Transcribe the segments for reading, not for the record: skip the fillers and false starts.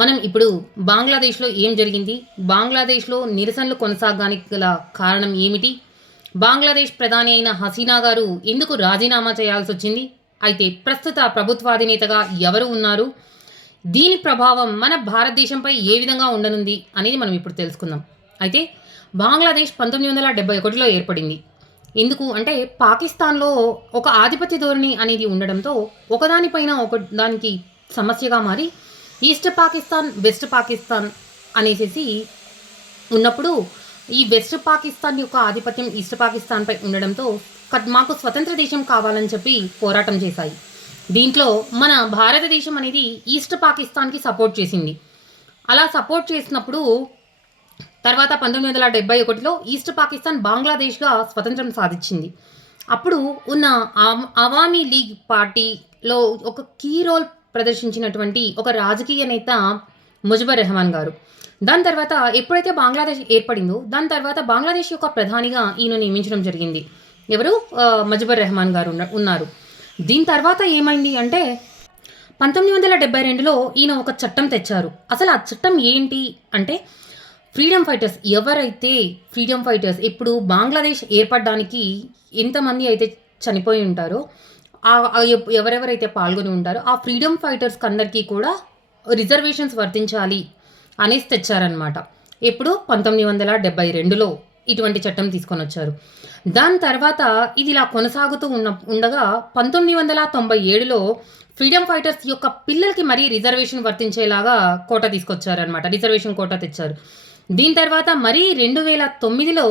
మనం ఇప్పుడు బంగ్లాదేశ్‌లో ఏం జరిగింది? బంగ్లాదేశ్‌లో నిరసనలు కొనసాగడానికి గల కారణం ఏమిటి? బంగ్లాదేశ్ ప్రధాని అయిన హసీనా గారు ఎందుకు రాజీనామా చేయాల్సొచ్చింది? అయితే ప్రస్తుత ప్రభుత్వాధినేతగా ఎవరు ఉన్నారు? దీని ప్రభావం మన భారతదేశంపై ఏ విధంగా ఉండనుంది అనేది మనం ఇప్పుడు తెలుసుకుందాం. అయితే బంగ్లాదేశ్ 1971లో ఏర్పడింది. ఎందుకు అంటే పాకిస్తాన్‌లో ఒక ఆధిపత్య ధోరణి అనేది ఉండడంతో ఒకదానిపైన ఒకదానికి సమస్యగా మారి ఈస్ట్ పాకిస్తాన్, వెస్ట్ పాకిస్తాన్ అనేసేసి ఉన్నప్పుడు ఈ వెస్ట్ పాకిస్తాన్ యొక్క ఆధిపత్యం ఈస్ట్ పాకిస్తాన్‌పై ఉండడంతో మాకు స్వతంత్ర దేశం కావాలని చెప్పి పోరాటం చేశాయి. దీంట్లో మన భారతదేశం అనేది ఈస్ట్ పాకిస్తాన్‌కి సపోర్ట్ చేసింది. అలా సపోర్ట్ చేసినప్పుడు తర్వాత 1971లో ఈస్ట్ పాకిస్తాన్ బంగ్లాదేశ్‌గా స్వతంత్రం సాధించింది. అప్పుడు ఉన్న అవామీ లీగ్ పార్టీలో ఒక కీ రోల్ ప్రదర్శించినటువంటి ఒక రాజకీయ నేత ముజిబుర్ రెహమాన్ గారు. దాని తర్వాత ఎప్పుడైతే బంగ్లాదేశ్ ఏర్పడిందో దాని తర్వాత బంగ్లాదేశ్ యొక్క ప్రధానిగా ఈయన నియమించడం జరిగింది. ఎవరు? ముజిబుర్ రెహమాన్ గారు ఉన్నారు. దీని తర్వాత ఏమైంది అంటే 1972లో ఈయన ఒక చట్టం తెచ్చారు. అసలు ఆ చట్టం ఏంటి అంటే ఫ్రీడమ్ ఫైటర్స్ ఎవరైతే ఫ్రీడమ్ ఫైటర్స్ ఇప్పుడు బంగ్లాదేశ్ ఏర్పడడానికి ఎంతమంది అయితే చనిపోయి ఉంటారో ఎవరెవరైతే పాల్గొని ఉంటారో ఆ ఫ్రీడమ్ ఫైటర్స్కి అందరికీ కూడా రిజర్వేషన్స్ వర్తించాలి అనేసి తెచ్చారనమాట. ఎప్పుడు 1972లో ఇటువంటి చట్టం తీసుకొని వచ్చారు. దాని తర్వాత ఇది ఇలా కొనసాగుతూ ఉండగా 1997లో ఫ్రీడమ్ ఫైటర్స్ యొక్క పిల్లలకి మరీ రిజర్వేషన్ వర్తించేలాగా కోటా తీసుకొచ్చారనమాట. రిజర్వేషన్ కోటా తెచ్చారు. దీని తర్వాత మరీ 2009లో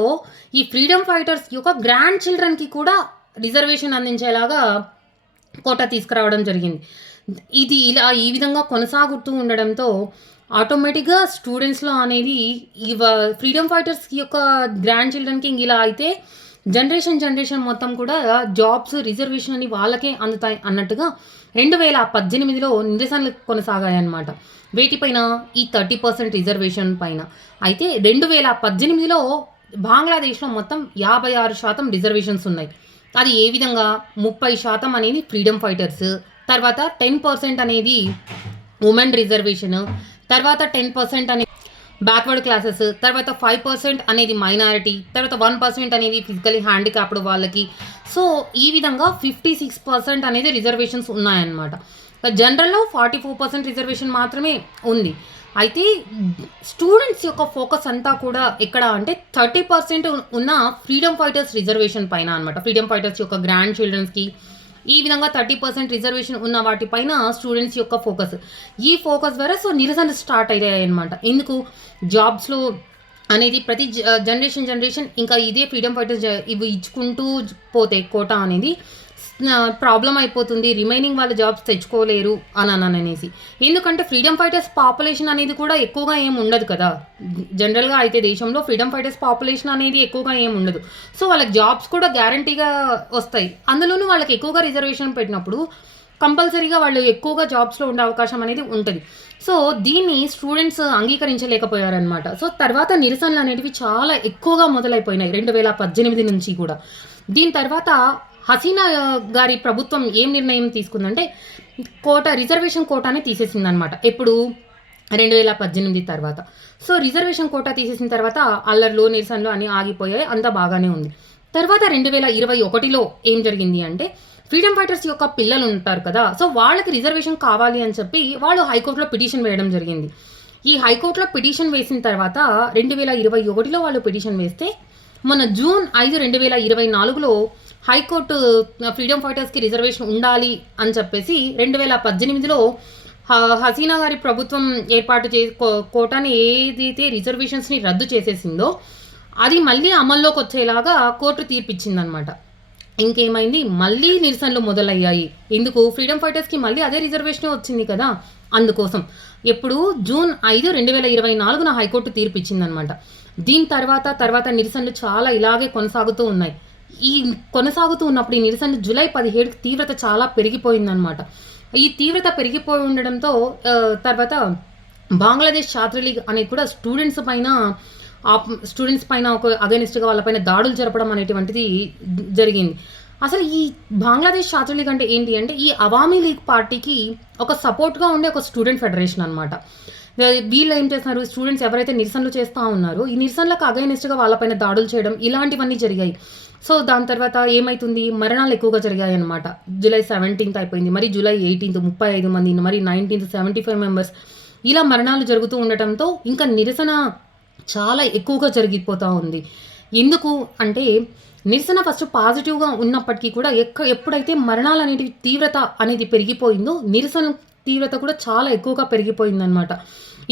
ఈ ఫ్రీడమ్ ఫైటర్స్ యొక్క గ్రాండ్ చిల్డ్రన్కి కూడా రిజర్వేషన్ అందించేలాగా కోటా తీసుకురావడం జరిగింది. ఇది ఇలా ఈ విధంగా కొనసాగుతూ ఉండడంతో ఆటోమేటిక్గా స్టూడెంట్స్లో అనేది ఫ్రీడమ్ ఫైటర్స్ యొక్క గ్రాండ్ చిల్డ్రన్కి ఇలా అయితే జనరేషన్ మొత్తం కూడా జాబ్స్ రిజర్వేషన్ అని వాళ్ళకే అందుతాయి అన్నట్టుగా 2018లో నిరసనలు కొనసాగాయన్నమాట. వేటిపైన? ఈ 30% రిజర్వేషన్ పైన. అయితే 2018లో బంగ్లాదేశ్లో మొత్తం 56% రిజర్వేషన్స్ ఉన్నాయి. అది ఏ విధంగా? 30% అనేది ఫ్రీడమ్ ఫైటర్స్, తర్వాత 10% అనేది ఉమెన్ రిజర్వేషన్, తర్వాత 10% అనేది బ్యాక్వర్డ్ క్లాసెస్, తర్వాత 5% అనేది మైనారిటీ, తర్వాత 1% అనేది ఫిజికలీ హ్యాండిక్యాప్డ్ వాళ్ళకి. సో ఈ విధంగా 56% అనేది రిజర్వేషన్స్ ఉన్నాయన్నమాట. జనరల్లో 44% రిజర్వేషన్ మాత్రమే ఉంది. అయితే స్టూడెంట్స్ యొక్క ఫోకస్ అంతా కూడా ఎక్కడ అంటే 30% ఉన్న ఫ్రీడమ్ ఫైటర్స్ రిజర్వేషన్ పైన అనమాట. ఫ్రీడమ్ ఫైటర్స్ యొక్క గ్రాండ్ చిల్డ్రన్స్కి ఈ విధంగా 30% రిజర్వేషన్ ఉన్న వాటిపైన స్టూడెంట్స్ యొక్క ఫోకస్. ఈ ఫోకస్ ద్వారా సో నిరసన స్టార్ట్ అయ్యాయి అనమాట. ఎందుకు? జాబ్స్లో అనేది ప్రతి జనరేషన్ ఇంకా ఇదే ఫ్రీడమ్ ఫైటర్స్ ఇవి ఇచ్చుకుంటూ పోతే కోటా అనేది ప్రాబ్లం అయిపోతుంది, రిమైనింగ్ వాళ్ళ జాబ్స్ తెచ్చుకోలేరు అని అనేసి. ఎందుకంటే ఫ్రీడమ్ ఫైటర్స్ పాపులేషన్ అనేది కూడా ఎక్కువగా ఏమి ఉండదు కదా. జనరల్గా అయితే దేశంలో ఫ్రీడమ్ ఫైటర్స్ పాపులేషన్ అనేది ఎక్కువగా ఏమి ఉండదు. సో వాళ్ళకి జాబ్స్ కూడా గ్యారంటీగా వస్తాయి. అందులోనూ వాళ్ళకి ఎక్కువగా రిజర్వేషన్ పెట్టినప్పుడు కంపల్సరీగా వాళ్ళు ఎక్కువగా జాబ్స్లో ఉండే అవకాశం అనేది ఉంటుంది. సో దీన్ని స్టూడెంట్స్ అంగీకరించలేకపోయారనమాట. సో తర్వాత నిరసనలు అనేటివి చాలా ఎక్కువగా మొదలైపోయినాయి 2018 నుంచి కూడా. దీని తర్వాత హసీనా గారి ప్రభుత్వం ఏం నిర్ణయం తీసుకుందంటే రిజర్వేషన్ కోటాని తీసేసిందనమాట. ఎప్పుడు? 2018 తర్వాత. సో రిజర్వేషన్ కోటా తీసేసిన తర్వాత అల్లర్లు నిరసనలు అని ఆగిపోయాయి, అంతా బాగానే ఉంది. తర్వాత 2021లో ఏం జరిగింది అంటే ఫ్రీడమ్ ఫైటర్స్ యొక్క పిల్లలు ఉంటారు కదా, సో వాళ్ళకి రిజర్వేషన్ కావాలి అని చెప్పి వాళ్ళు హైకోర్టులో పిటిషన్ వేయడం జరిగింది. ఈ హైకోర్టులో పిటిషన్ వేసిన తర్వాత 2021లో వాళ్ళు పిటిషన్ వేస్తే మొన్న జూన్ 5, 2024లో హైకోర్టు ఫ్రీడమ్ ఫైటర్స్కి రిజర్వేషన్ ఉండాలి అని చెప్పేసి 2018లో హసీనా గారి ప్రభుత్వం ఏర్పాటు కోటాని ఏదైతే రిజర్వేషన్స్ని రద్దు చేసేసిందో అది మళ్ళీ అమల్లోకి వచ్చేలాగా కోర్టు తీర్పిచ్చిందనమాట. ఇంకేమైంది? మళ్ళీ నిరసనలు మొదలయ్యాయి. ఎందుకు? ఫ్రీడమ్ ఫైటర్స్కి మళ్ళీ అదే రిజర్వేషనే వచ్చింది కదా, అందుకోసం. ఎప్పుడు? జూన్ 5, 2024 హైకోర్టు తీర్పిచ్చిందనమాట. దీని తర్వాత నిరసనలు చాలా ఇలాగే కొనసాగుతూ ఉన్నాయి. ఈ కొనసాగుతూ ఉన్నప్పుడు ఈ నిరసనలు జూలై 17 తీవ్రత చాలా పెరిగిపోయిందనమాట. ఈ తీవ్రత పెరిగిపోయి ఉండడంతో తర్వాత బంగ్లాదేశ్ ఛాత్ర లీగ్ అనేది కూడా స్టూడెంట్స్ పైన ఒక అగైనిస్ట్గా వాళ్ళపైన దాడులు జరపడం అనేటువంటిది జరిగింది. అసలు ఈ బంగ్లాదేశ్ ఛాత్ర లీగ్ అంటే ఏంటి అంటే ఈ అవామీ లీగ్ పార్టీకి ఒక సపోర్ట్గా ఉండే ఒక స్టూడెంట్ ఫెడరేషన్ అనమాట. వీళ్ళు ఏం చేస్తున్నారు, స్టూడెంట్స్ ఎవరైతే నిరసనలు చేస్తూ ఉన్నారో ఈ నిరసనలకు అగైనెస్ట్గా వాళ్ళపైన దాడులు చేయడం ఇలాంటివన్నీ జరిగాయి. సో దాని తర్వాత ఏమైతుంది, మరణాలు ఎక్కువగా జరిగాయి అనమాట. జూలై 17th అయిపోయింది, మరి జూలై 18th 35 మంది, మరి 19th 75 మెంబర్స్, ఇలా మరణాలు జరుగుతూ ఉండటంతో ఇంకా నిరసన చాలా ఎక్కువగా జరిగిపోతూ ఉంది. ఎందుకు అంటే నిరసన ఫస్ట్ పాజిటివ్గా ఉన్నప్పటికీ కూడా ఎప్పుడైతే మరణాలు అనేటివి తీవ్రత అనేది పెరిగిపోయిందో నిరసన తీవ్రత కూడా చాలా ఎక్కువగా పెరిగిపోయిందనమాట.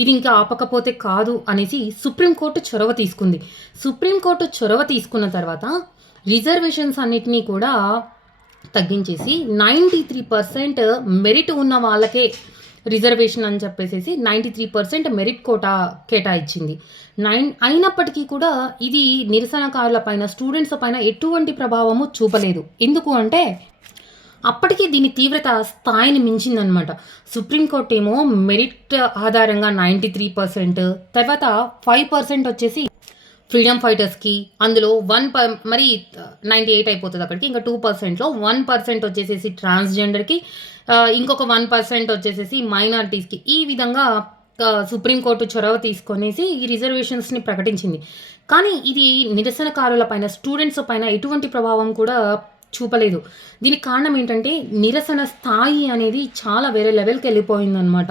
ఇది ఇంకా ఆపకపోతే కాదు అనేసి సుప్రీంకోర్టు చొరవ తీసుకుంది. సుప్రీంకోర్టు చొరవ తీసుకున్న తర్వాత రిజర్వేషన్స్ అన్నిటినీ కూడా తగ్గించేసి 93% మెరిట్ ఉన్న వాళ్ళకే రిజర్వేషన్ అని చెప్పేసి 93% మెరిట్ కోటా కేటాయించింది. అయినప్పటికీ కూడా ఇది నిరసనకారుల పైన, స్టూడెంట్స్ పైన ఎటువంటి ప్రభావము చూపలేదు. ఎందుకు అంటే అప్పటికీ దీని తీవ్రత స్థాయిని మించిందనమాట. సుప్రీంకోర్టు ఏమో మెరిట్ ఆధారంగా 93%, తర్వాత 5% వచ్చేసి ఫ్రీడమ్ ఫైటర్స్కి, అందులో మరి 98 అయిపోతుంది అక్కడికి, ఇంకా 2%లో 1% వచ్చేసేసి ట్రాన్స్జెండర్కి, ఇంకొక 1% వచ్చేసేసి మైనారిటీస్కి. ఈ విధంగా సుప్రీంకోర్టు చొరవ తీసుకొనేసి ఈ రిజర్వేషన్స్ని ప్రకటించింది. కానీ ఇది నిరసనకారుల పైన, స్టూడెంట్స్ పైన ఎటువంటి ప్రభావం కూడా చూపలేదు. దీనికి కారణం ఏంటంటే నిరసన స్థాయి అనేది చాలా వేరే లెవెల్కి వెళ్ళిపోయిందనమాట.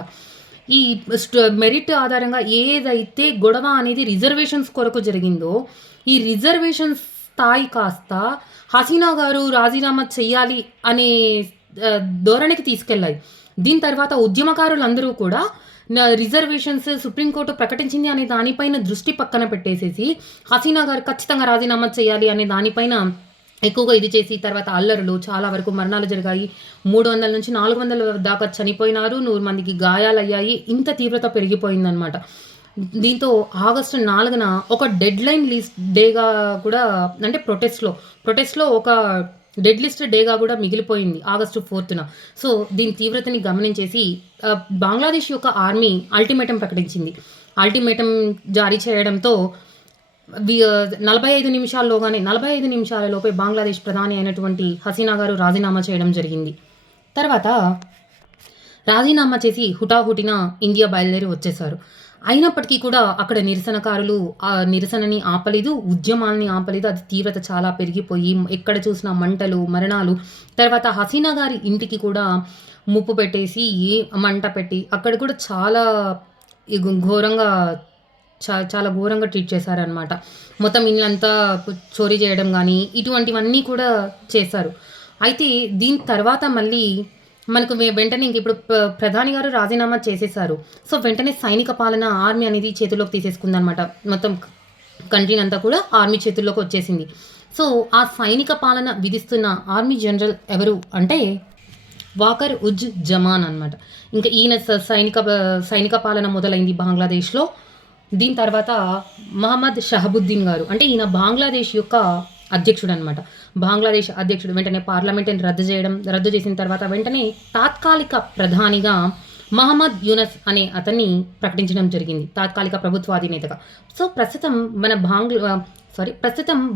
ఈ మెరిట్ ఆధారంగా ఏదైతే గొడవ అనేది రిజర్వేషన్స్ కొరకు జరిగిందో ఈ రిజర్వేషన్స్ స్థాయి కాస్త హసీనా గారు రాజీనామా చెయ్యాలి అనే ధోరణికి తీసుకెళ్ళాయి. దీని తర్వాత ఉద్యమకారులందరూ కూడా రిజర్వేషన్స్ సుప్రీంకోర్టు ప్రకటించింది అనే దానిపైన దృష్టి పక్కన పెట్టేసేసి హసీనా గారు ఖచ్చితంగా రాజీనామా చేయాలి అనే దానిపైన ఎక్కువగా ఇది చేసి, తర్వాత అల్లరులు, చాలా వరకు మరణాలు జరిగాయి. 300 నుంచి 400 దాకా చనిపోయినారు, 100 మందికి గాయాలయ్యాయి. ఇంత తీవ్రత పెరిగిపోయిందనమాట. దీంతో ఆగస్టు 4న ఒక డెడ్ లైన్ లిస్ట్ డేగా కూడా, అంటే ప్రొటెస్ట్లో ఒక డెడ్ లిస్ట్ డేగా కూడా మిగిలిపోయింది ఆగస్టు 4న. సో దీని తీవ్రతని గమనించేసి బంగ్లాదేశ్ యొక్క ఆర్మీ అల్టిమేటం ప్రకటించింది. అల్టిమేటం జారీ చేయడంతో 45 నిమిషాలలోపే బంగ్లాదేశ్ ప్రధాని అయినటువంటి హసీనా గారు రాజీనామా చేయడం జరిగింది. తర్వాత రాజీనామా చేసి హుటాహుటిన ఇండియా బయలుదేరి వచ్చేశారు. అయినప్పటికీ కూడా అక్కడ నిరసనకారులు ఆ నిరసనని ఆపలేదు, ఉద్యమాలని ఆపలేదు. అది తీవ్రత చాలా పెరిగిపోయి ఎక్కడ చూసినా మంటలు, మరణాలు. తర్వాత హసీనా గారి ఇంటికి కూడా ముప్పు పెట్టేసి మంట పెట్టి అక్కడ కూడా చాలా ఘోరంగా చాలా ఘోరంగా ట్రీట్ చేశారనమాట. మొత్తం ఇల్లంతా చోరీ చేయడం కానీ ఇటువంటివన్నీ కూడా చేశారు. అయితే దీని తర్వాత మళ్ళీ మనకు వెంటనే ఇంక ఇప్పుడు ప్రధాని గారు రాజీనామా చేసేశారు. సో వెంటనే సైనిక పాలన, ఆర్మీ అనేది చేతుల్లోకి తీసేసుకుందనమాట. మొత్తం కంట్రీని అంతా కూడా ఆర్మీ చేతుల్లోకి వచ్చేసింది. సో ఆ సైనిక పాలన విధిస్తున్న ఆర్మీ జనరల్ ఎవరు అంటే వాకర్ ఉజ్ జమాన్ అనమాట. ఇంకా ఈయన సైనిక పాలన మొదలైంది బంగ్లాదేశ్లో. దీని తర్వాత మహమ్మద్ షహబుద్దీన్ గారు, అంటే ఈయన బంగ్లాదేశ్ యొక్క అధ్యక్షుడు అనమాట. బంగ్లాదేశ్ అధ్యక్షుడు వెంటనే పార్లమెంట్ని రద్దు చేసిన తర్వాత వెంటనే తాత్కాలిక ప్రధానిగా మహమ్మద్ యూనస్ అనే అతన్ని ప్రకటించడం జరిగింది, తాత్కాలిక ప్రభుత్వ అధినేతగా. సో ప్రస్తుతం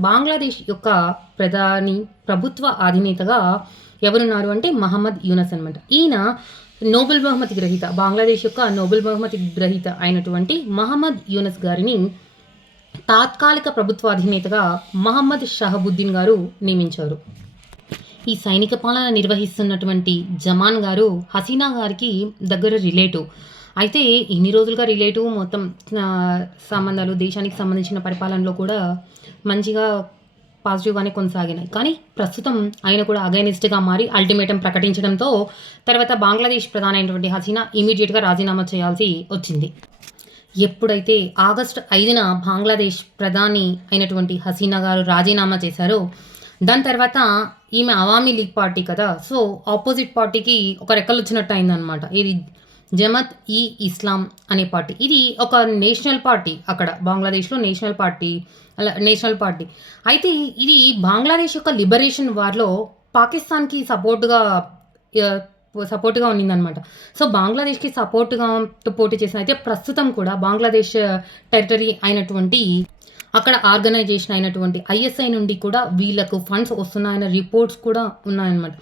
బంగ్లాదేశ్ యొక్క ప్రభుత్వ అధినేతగా ఎవరున్నారు అంటే మహమ్మద్ యూనస్ అనమాట. ఈయన నోబెల్ బహుమతి గ్రహీత, బంగ్లాదేశ్ యొక్క నోబెల్ బహుమతి గ్రహీత అయినటువంటి మహమ్మద్ యూనస్ గారిని తాత్కాలిక ప్రభుత్వ అధినేతగా మహమ్మద్ షహబుద్దీన్ గారు నియమించారు. ఈ సైనిక పాలన నిర్వహిస్తున్నటువంటి జమాన్ గారు హసీనా గారికి దగ్గర రిలేటివ్. అయితే ఇన్ని రోజులుగా రిలేటివ్, మొత్తం సంబంధాలు, దేశానికి సంబంధించిన పరిపాలనలో కూడా మంచిగా పాజిటివ్గానే కొనసాగినాయి. కానీ ప్రస్తుతం ఆయన కూడా అగైనిస్ట్గా మారి అల్టిమేటం ప్రకటించడంతో తర్వాత బంగ్లాదేశ్ ప్రధాని అయినటువంటి హసీనా ఇమీడియట్గా రాజీనామా చేయాల్సి వచ్చింది. ఎప్పుడైతే ఆగస్టు 5న బంగ్లాదేశ్ ప్రధాని అయినటువంటి హసీనా గారు రాజీనామా చేశారో దాని తర్వాత ఈమె అవామీ లీగ్ పార్టీ కదా, సో ఆపోజిట్ పార్టీకి ఒక రెక్కలు వచ్చినట్టు అయిందనమాట. ఇది జమాత్ ఈ ఇస్లాం అనే పార్టీ. ఇది ఒక నేషనల్ పార్టీ, అక్కడ బంగ్లాదేశ్లో నేషనల్ పార్టీ. అయితే ఇది బంగ్లాదేశ్ యొక్క లిబరేషన్ వార్లో పాకిస్తాన్కి సపోర్ట్గా ఉన్నిందనమాట. సో బంగ్లాదేశ్కి సపోర్ట్గా పోటీ చేసిన, అయితే ప్రస్తుతం కూడా బంగ్లాదేశ్ టెరిటరీ అయినటువంటి అక్కడ ఆర్గనైజేషన్ అయినటువంటి ఐఎస్ఐ నుండి కూడా వీళ్ళకు ఫండ్స్ వస్తున్నాయన్న రిపోర్ట్స్ కూడా ఉన్నాయన్నమాట.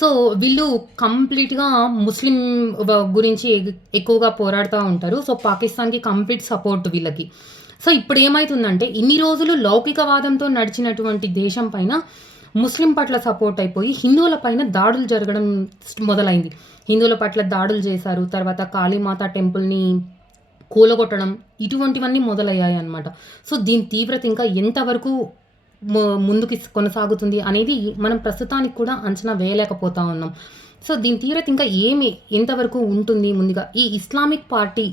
సో వీళ్ళు కంప్లీట్‌గా ముస్లిం గురించి ఎక్కువగా పోరాడుతా ఉంటారు. సో పాకిస్తాన్‌కి కంప్లీట్ సపోర్ట్ వీళ్ళకి. సో ఇప్పుడు ఏమైతుందంటే ఇన్ని రోజులు లౌకికవాదంతో నడిచినటువంటి దేశం పైన ముస్లిం పట్ల సపోర్ట్ అయిపోయి హిందువుల పైన దాడులు జరగడం మొదలైంది. హిందువుల పట్ల దాడులు చేశారు. తర్వాత కాళీమాత టెంపుల్‌ని కూలగొట్టడం ఇటువంటివన్నీ మొదలయ్యాయి అన్నమాట. సో దీని తీవ్రత ఇంకా ఎంతవరకు ముందుకి కొనసాగుతుంది అనేది మనం ప్రస్తుతానికి కూడా అంచనా వేయలేకపోతా ఉన్నాం. సో దీని తీవ్రత ఇంకా ఎంతవరకు ఉంటుంది, ముందుగా ఈ ఇస్లామిక్ పార్టీ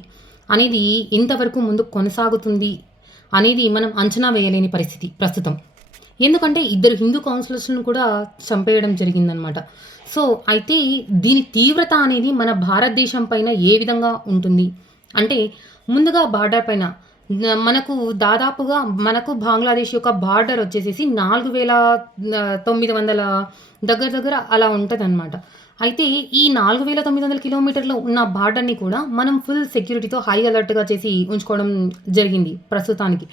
అనేది ఎంతవరకు ముందుకు కొనసాగుతుంది అనేది మనం అంచనా వేయలేని పరిస్థితి ప్రస్తుతం. ఎందుకంటే ఇద్దరు హిందూ కౌన్సిలర్స్‌ను కూడా చంపేయడం జరిగిందనమాట. సో అయితే దీని తీవ్రత అనేది మన భారతదేశం పైన ఏ విధంగా ఉంటుంది అంటే, ముందుగా బార్డర్ పైన మనకు దాదాపుగా బంగ్లాదేశ్ యొక్క బార్డర్ వచ్చేసేసి 4,900 దగ్గర అలా ఉంటదనమాట. అయితే ఈ 4,900 కిలోమీటర్లు ఉన్న బార్డర్‌ని కూడా మనం ఫుల్ సెక్యూరిటీతో హై అలర్ట్‌గా చేసి ఉంచుకోవడం జరిగింది ప్రస్తుతానికి.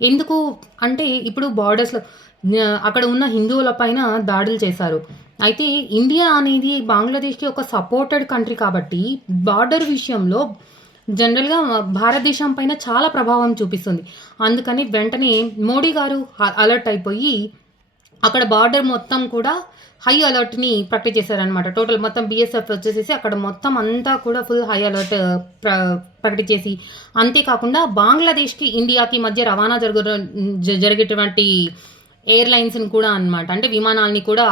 ఎందుకు అంటే ఇప్పుడు బార్డర్స్‌లో అక్కడ ఉన్న హిందువుల పైన దాడులు చేశారు. అయితే ఇండియా అనేది బంగ్లాదేశ్‌కి ఒక సపోర్టెడ్ కంట్రీ కాబట్టి బార్డర్ విషయంలో జనరల్‌గా భారతదేశం పైన చాలా ప్రభావం చూపిస్తుంది. అందుకని వెంటనే మోడీ గారు అలర్ట్ అయిపోయి అక్కడ బార్డర్ మొత్తం కూడా హై అలర్ట్‌ని ప్రకటించేశారనమాట. టోటల్ మొత్తం బీఎస్ఎఫ్ వచ్చేసేసి అక్కడ మొత్తం అంతా కూడా ఫుల్ హై అలర్ట్ ప్రకటించేసి, అంతేకాకుండా బంగ్లాదేశ్‌కి, ఇండియాకి మధ్య రవాణా జరిగేటువంటి ఎయిర్‌లైన్స్‌ని కూడా అనమాట. అంటే విమానాల్ని కూడా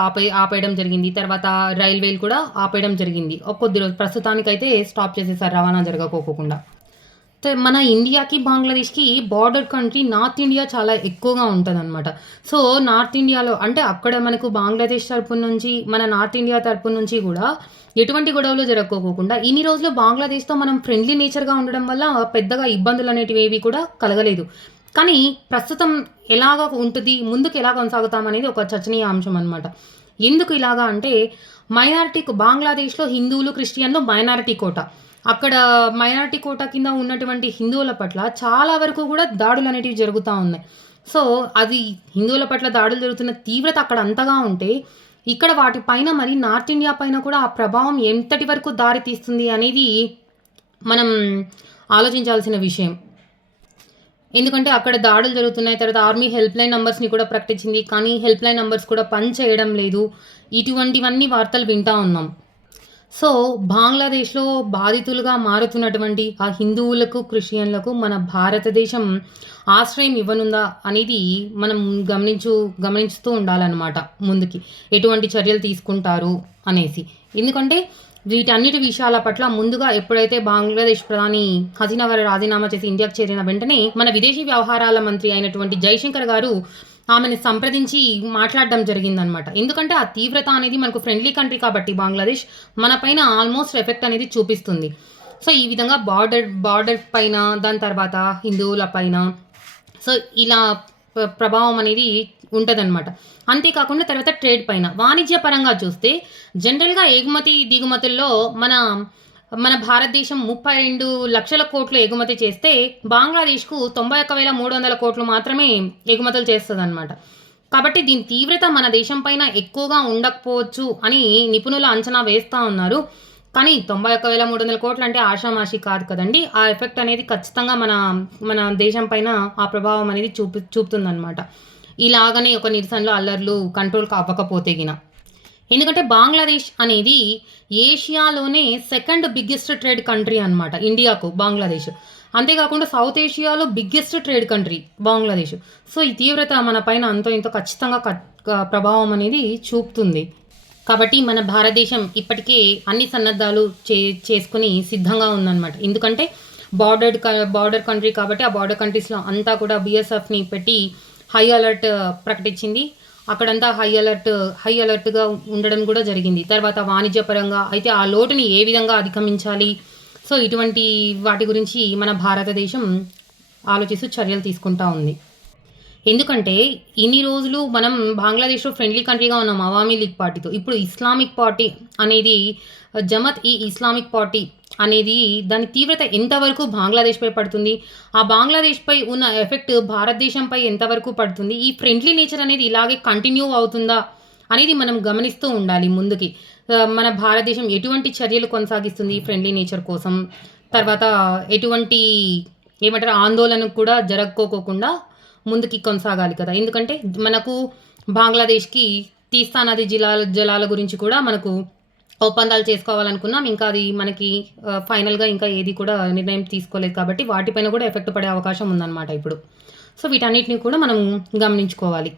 ఆపేయడం జరిగింది. తర్వాత రైల్వేలు కూడా ఆపేయడం జరిగింది. కొద్ది రోజులు ప్రస్తుతానికైతే స్టాప్ చేసేసారు రవాణా జరగకోకుండా. మన ఇండియాకి, బంగ్లాదేశ్‌కి బార్డర్ కంట్రీ నార్త్ ఇండియా చాలా ఎక్కువగా ఉంటదనమాట. సో నార్త్ ఇండియాలో అంటే అక్కడ మనకు బంగ్లాదేశ్ తరపు నుంచి, మన నార్త్ ఇండియా తరపు నుంచి కూడా ఎటువంటి గొడవలు జరగకోకుండా ఇన్ని రోజులు బంగ్లాదేశ్‌తో మనం ఫ్రెండ్లీ నేచర్‌గా ఉండడం వల్ల పెద్దగా ఇబ్బందులు అనేటివి ఏవి కూడా కలగలేదు. కానీ ప్రస్తుతం ఎలాగా ఉంటుంది, ముందుకు ఎలా కొనసాగుతాం అనేది ఒక చర్చనీయాంశం అనమాట. ఎందుకు ఇలాగా అంటే బంగ్లాదేశ్‌లో హిందువులు, క్రిస్టియన్లు మైనారిటీ కోట. అక్కడ మైనారిటీ కోట కింద ఉన్నటువంటి హిందువుల పట్ల చాలా వరకు కూడా దాడులు అనేటివి జరుగుతూ ఉన్నాయి. సో అది హిందువుల పట్ల దాడులు జరుగుతున్న తీవ్రత అక్కడ అంతగా ఉంటే, ఇక్కడ వాటి పైన మరి నార్త్ ఇండియా పైన కూడా ఆ ప్రభావం ఎంతటి వరకు దారి తీస్తుంది అనేది మనం ఆలోచించాల్సిన విషయం. ఎందుకంటే అక్కడ దాడులు జరుగుతున్నాయి. తర్వాత ఆర్మీ హెల్ప్‌లైన్ నంబర్స్‌ని కూడా ప్రకటించింది. కానీ హెల్ప్‌లైన్ నంబర్స్ కూడా పని చేయడం లేదు. ఇటువంటివన్నీ వార్తలు వింటా ఉన్నాం. సో బంగ్లాదేశ్‌లో బాధితులుగా మారుతున్నటువంటి ఆ హిందువులకు, క్రిస్టియన్లకు మన భారతదేశం ఆశ్రయం ఇవ్వనుందా అనేది మనం గమనించుతూ ఉండాలన్నమాట ముందుకి. ఎటువంటి చర్యలు తీసుకుంటారు అనేసి. ఎందుకంటే వీటన్నిటి విషయాల పట్ల ముందుగా ఎప్పుడైతే బంగ్లాదేశ్ ప్రధాని హసీనా గారు రాజీనామా చేసి ఇండియాకు చేరిన వెంటనే మన విదేశీ వ్యవహారాల మంత్రి అయినటువంటి జైశంకర్ గారు ఆమెని సంప్రదించి మాట్లాడడం జరిగిందనమాట. ఎందుకంటే ఆ తీవ్రత అనేది మనకు ఫ్రెండ్లీ కంట్రీ కాబట్టి బంగ్లాదేశ్ మన పైన ఆల్మోస్ట్ ఎఫెక్ట్ అనేది చూపిస్తుంది. సో ఈ విధంగా బార్డర్ పైన, దాని తర్వాత హిందువుల పైన సో ఇలా ప్రభావం అనేది ఉంటదనమాట. అంతేకాకుండా తర్వాత ట్రేడ్ పైన, వాణిజ్య పరంగా చూస్తే జనరల్‌గా ఎగుమతి, దిగుమతుల్లో మన భారతదేశం 32 లక్షల కోట్లు ఎగుమతి చేస్తే బంగ్లాదేశ్‌కు 91,300 కోట్లు మాత్రమే ఎగుమతులు చేస్తదనమాట. కాబట్టి దీని తీవ్రత మన దేశం పైన ఎక్కువగా ఉండకపోవచ్చు అని నిపుణులు అంచనా వేస్తా ఉన్నారు. కానీ 91,300 కోట్లు అంటే ఆషామాషి కాదు కదండీ. ఆ ఎఫెక్ట్ అనేది ఖచ్చితంగా మన దేశం పైన ఆ ప్రభావం అనేది చూపుతుందనమాట. ఇలాగనే ఒక నిరసనలు, అల్లర్లు కంట్రోల్ అవ్వకపోతే గిన. ఎందుకంటే బంగ్లాదేశ్ అనేది ఏషియాలోనే సెకండ్ బిగ్గెస్ట్ ట్రేడ్ కంట్రీ అనమాట ఇండియాకు బంగ్లాదేశ్. అంతేకాకుండా సౌత్ ఏషియాలో biggest trade country Bangladesh. So ఈ తీవ్రత మన పైన అంతో ఇంతో ఖచ్చితంగా ప్రభావం అనేది చూపుతుంది. కాబట్టి మన భారతదేశం ఇప్పటికే అన్ని సన్నద్ధాలు చేసుకుని సిద్ధంగా ఉందన్నమాట. ఎందుకంటే బార్డర్ కంట్రీ కాబట్టి ఆ బార్డర్ కంట్రీస్లో అంతా కూడా బీఎస్ఎఫ్ని పెట్టి హై అలర్ట్ ప్రకటించింది. అక్కడంతా హై అలర్ట్గా ఉండడం కూడా జరిగింది. తర్వాత వాణిజ్యపరంగా అయితే ఆ లోటుని ఏ విధంగా అధిగమించాలి, సో ఇటువంటి వాటి గురించి మన భారతదేశం ఆలోచిస్తూ చర్యలు తీసుకుంటా ఉంది. ఎందుకంటే ఇన్ని రోజులు మనం బంగ్లాదేశ్‌లో ఫ్రెండ్లీ కంట్రీగా ఉన్నాం అవామీ లీగ్ పార్టీతో. ఇప్పుడు ఇస్లామిక్ పార్టీ అనేది జమత్ ఈ ఇస్లామిక్ పార్టీ అనేది దాని తీవ్రత ఎంతవరకు బంగ్లాదేశ్‌పై పడుతుంది? ఆ బంగ్లాదేశ్‌పై ఉన్న ఎఫెక్ట్ భారతదేశంపై ఎంతవరకు పడుతుంది? ఈ ఫ్రెండ్లీ నేచర్ అనేది ఇలాగే కంటిన్యూ అవుతుందా? అనేది మనం గమనిస్తూ ఉండాలి ముందుకి. మన భారతదేశం ఎటువంటి చర్యలు కొనసాగిస్తుంది ఈ ఫ్రెండ్లీ నేచర్ కోసం? తర్వాత ఎటువంటి ఏమంటారు ఆందోళన కూడా జరక్కోకోకుండా ముందుకి కొనసాగాలి కదా! ఎందుకంటే మనకు బంగ్లాదేశ్‌కి తీస్తా నది జలాల గురించి కూడా మనకు ఒప్పందాలు చేసుకోవాలనుకున్నాం. ఇంకా అది మనకి ఫైనల్‌గా ఇంకా ఏది కూడా నిర్ణయం తీసుకోలేదు కాబట్టి వాటిపైన కూడా ఎఫెక్ట్ పడే అవకాశం ఉందన్నమాట ఇప్పుడు. సో, వీటన్నిటిని కూడా మనం గమనించుకోవాలి.